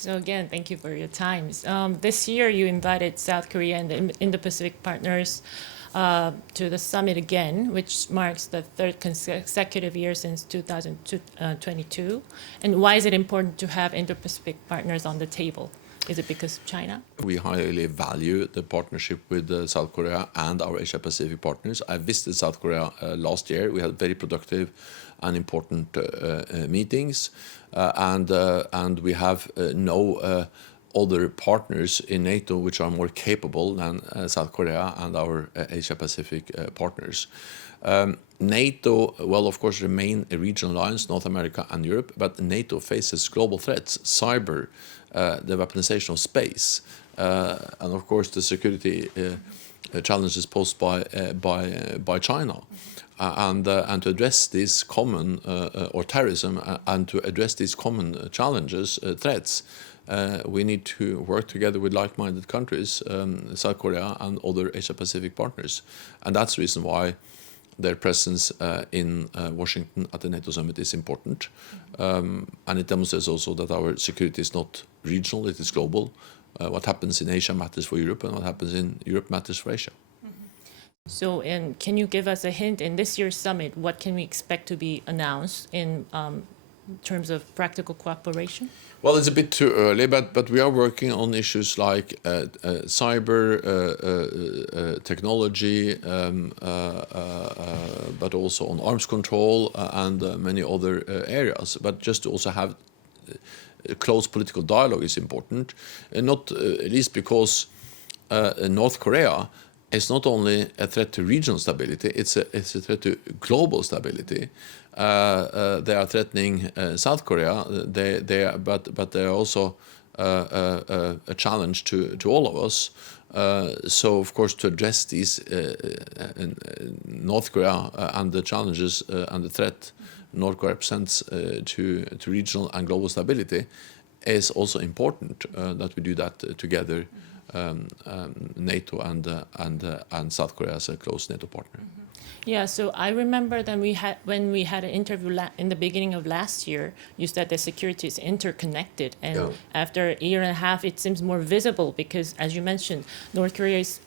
So again, thank you for your time. This year, you invited South Korea and the Indo-Pacific partners to the summit again, which marks the third consecutive year since 2022. And why is it important to have Indo-Pacific partners on the table? Is it because of China? We highly value the partnership with South Korea and our Asia-Pacific partners. I visited South Korea last year. We had very productive and important meetings, and we have no other partners in NATO which are more capable than South Korea and our Asia-Pacific partners. NATO will, of course, remain a regional alliance, North America and Europe, but NATO faces global threats, cyber, the weaponization of space, and, of course, the security challenges posed by China. And to address these common, or terrorism, and to address these common challenges, threats, we need to work together with like-minded countries, South Korea and other Asia-Pacific partners. And that's the reason why their presence in Washington at the NATO summit is important. And it demonstrates also that our security is not regional, it is global. What happens in Asia matters for Europe, and what happens in Europe matters for Asia. So, and can you give us a hint in this year's summit, what can we expect to be announced in terms of practical cooperation? Well, it's a bit too early, but we are working on issues like cyber, technology, but also on arms control and many other areas. But just to also have close political dialogue is important, and not least because North Korea is not only a threat to regional stability, it's a threat to global stability. They are threatening South Korea, but they are also a challenge to all of us. So, of course, to address these North Korea and the challenges and the threat North Korea represents to regional and global stability is also important that we do that together. NATO and South Korea as a close NATO partner. Yeah, so I remember that when we had an interview in the beginning of last year, you said that security is interconnected, and after a year and a half, it seems more visible because, as you mentioned, North Korea is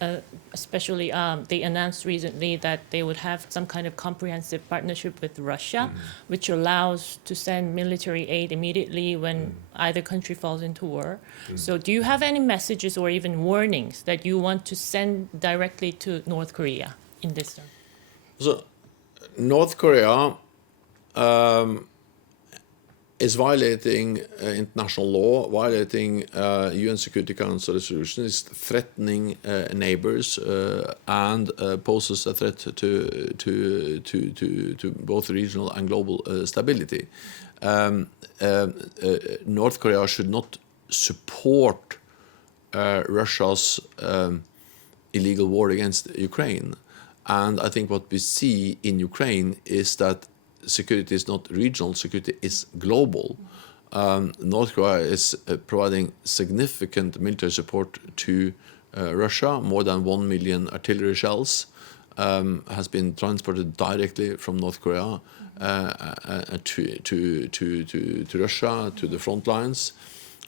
especially they announced recently that they would have some kind of comprehensive partnership with Russia, which allows to send military aid immediately when either country falls into war. So, do you have any messages or even warnings that you want to send directly to North Korea in this term? So, North Korea is violating international law, violating UN Security Council resolution, is threatening neighbors, and poses a threat to both regional and global stability. North Korea should not support Russia's illegal war against Ukraine. And I think what we see in Ukraine is that security is not regional, security is global. North Korea is providing significant military support to Russia. More than 1 million artillery shells has been transported directly from North Korea to Russia, to the front lines.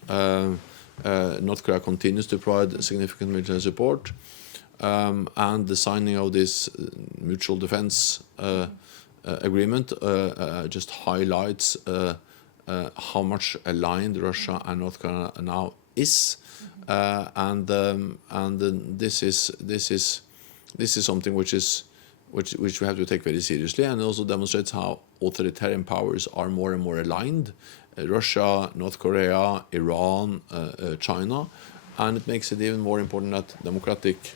North Korea continues to provide significant military support. And the signing of this mutual defense agreement just highlights how much aligned Russia and North Korea now is, and this is something which we have to take very seriously, and also demonstrates how authoritarian powers are more and more aligned: Russia, North Korea, Iran, China, and it makes it even more important that democratic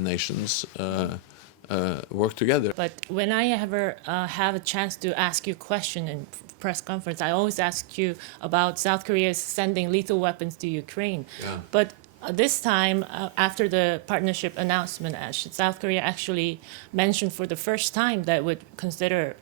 nations work together. But when I ever have a chance to ask you a question in press conference, I always ask you about South Korea sending lethal weapons to Ukraine. Yeah. But this time, after the partnership announcement, South Korea actually mentioned for the first time that it would consider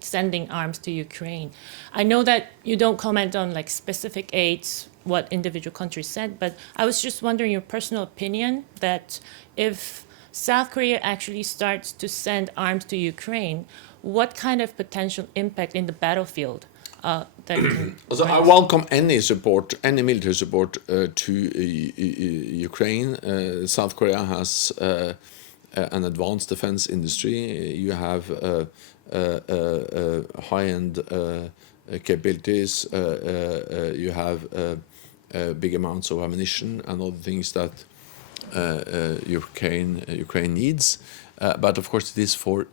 sending arms to Ukraine. I know that you don't comment on like specific aids, what individual countries said, but I was just wondering your personal opinion that if South Korea actually starts to send arms to Ukraine, what kind of potential impact in the battlefield that can So I welcome any support, any military support to Ukraine. South Korea has an advanced defense industry. You have high-end capabilities. You have big amounts of ammunition and other things that Ukraine needs. But of course, it is for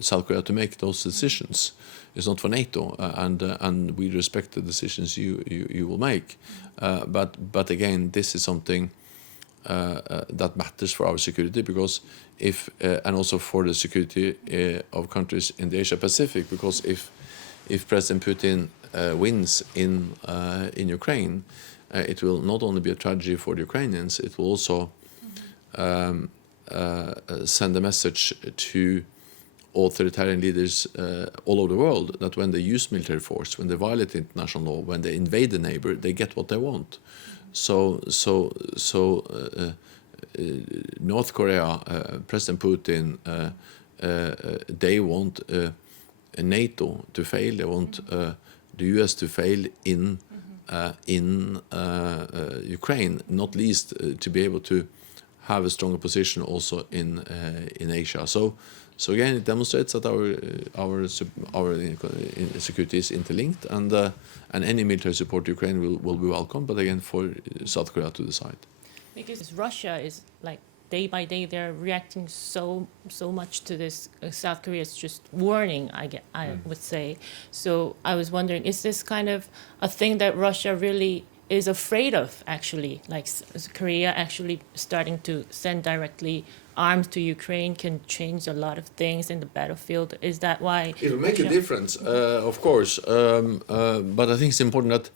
South Korea to make those decisions. It's not for NATO, and we respect the decisions you will make. But again, this is something that matters for our security, because and also for the security of countries in the Asia Pacific, because if President Putin wins in Ukraine, it will not only be a tragedy for the Ukrainians, it will also send a message to authoritarian leaders all over the world that when they use military force, when they violate international law, when they invade the neighbor, they get what they want. So North Korea, President Putin, they want NATO to fail. They want the US to fail in Ukraine, not least to be able to have a stronger position also in Asia. So again, it demonstrates that our security is interlinked, and any military support to Ukraine will be welcome. But again, for South Korea to decide. Because Russia is like day by day they're reacting so much to this. South Korea is just warning. I would say. So I was wondering, is this kind of a thing that Russia really is afraid of, actually, like Korea actually starting to send directly arms to Ukraine can change a lot of things in the battlefield? Is that why? It will make a difference, of course. But I think it's important that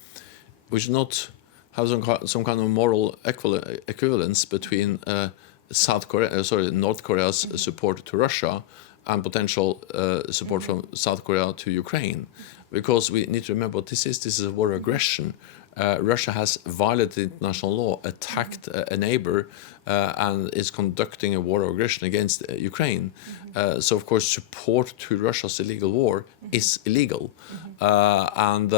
we should not have some kind of moral equivalence between North Korea's support to Russia and potential support from South Korea to Ukraine, because we need to remember what this is. This is a war of aggression. Russia has violated international law, attacked a neighbor, and is conducting a war of aggression against Ukraine. So, of course, support to Russia's illegal war is illegal, and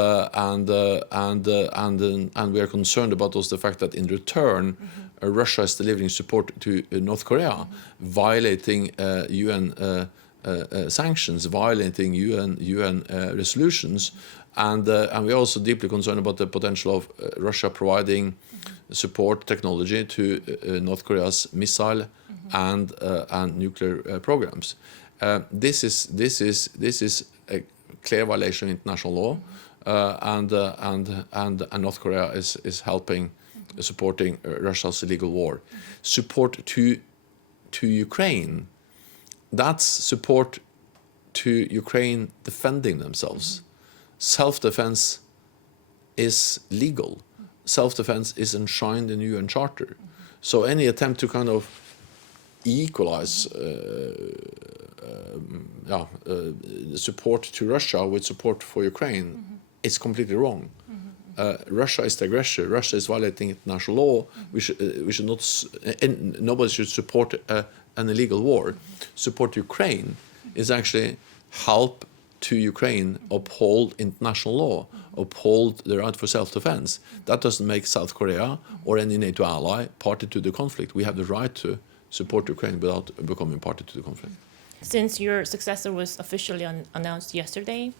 we are concerned about also the fact that in return, Russia is delivering support to North Korea, violating UN sanctions, violating UN resolutions. And we are also deeply concerned about the potential of Russia providing support technology to North Korea's missile and nuclear programs. This is a clear violation of international law, and North Korea is supporting Russia's illegal war. Support to Ukraine, that's support to Ukraine defending themselves. Self-defense is legal. Self-defense is enshrined in the UN Charter. So any attempt to kind of equalize support to Russia with support for Ukraine is completely wrong. Russia is the aggressor. Russia is violating international law. We should not. And nobody should support an illegal war. Support Ukraine is actually help to Ukraine uphold international law, uphold the right for self-defense. That doesn't make South Korea or any NATO ally party to the conflict. We have the right to support Ukraine without becoming party to the conflict. Since your successor was officially announced yesterday,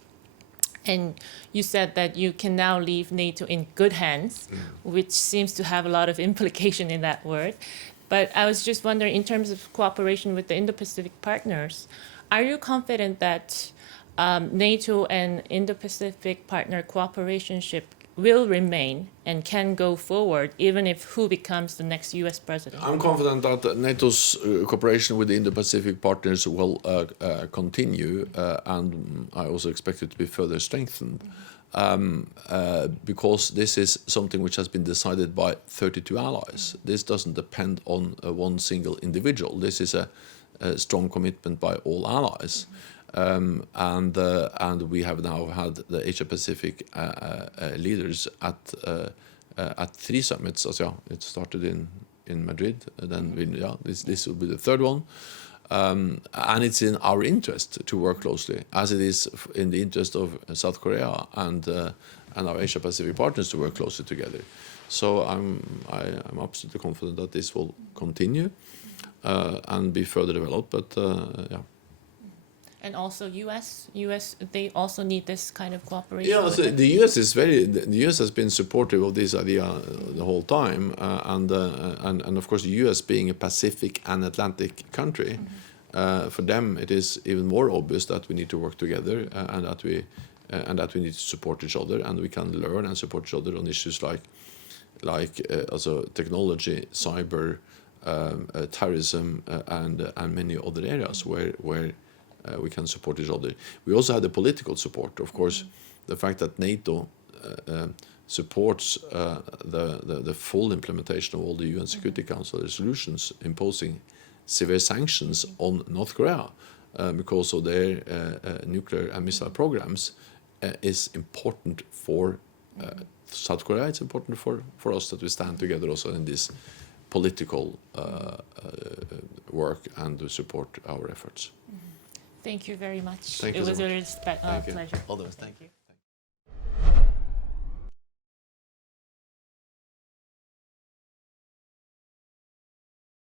and you said that you can now leave NATO in good hands, which seems to have a lot of implication in that word. But I was just wondering, in terms of cooperation with the Indo-Pacific partners, are you confident that NATO and Indo-Pacific partner cooperation will remain and can go forward, even if who becomes the next U.S. president? I'm confident that NATO's cooperation with the Indo-Pacific partners will continue, and I also expect it to be further strengthened, because this is something which has been decided by 32 allies. This doesn't depend on one single individual. This is a strong commitment by all allies. And we have now had the Asia Pacific leaders at 3 summits. It started in Madrid, then this will be the third one, And it's in our interest to work closely, as it is in the interest of South Korea and our Asia-Pacific partners to work closely together. So I'm absolutely confident that this will continue and be further developed. But yeah. And also U.S. they also need this kind of cooperation. Yeah, so the U.S. the U.S. has been supportive of this idea the whole time, and of course the U.S. being a Pacific and Atlantic country, for them it is even more obvious that we need to work together and that we need to support each other, and we can learn and support each other on issues like also technology, cyber, terrorism, and many other areas where we can support each other. We also have the political support, of course. The fact that NATO supports the full implementation of all the UN Security Council resolutions imposing severe sanctions on North Korea because of their nuclear and missile programs is important for South Korea. It's important for us that we stand together also in this political work and to support our efforts. Thank you very much. Thank you It so was much. a Thank you. pleasure. All the best. Thank you.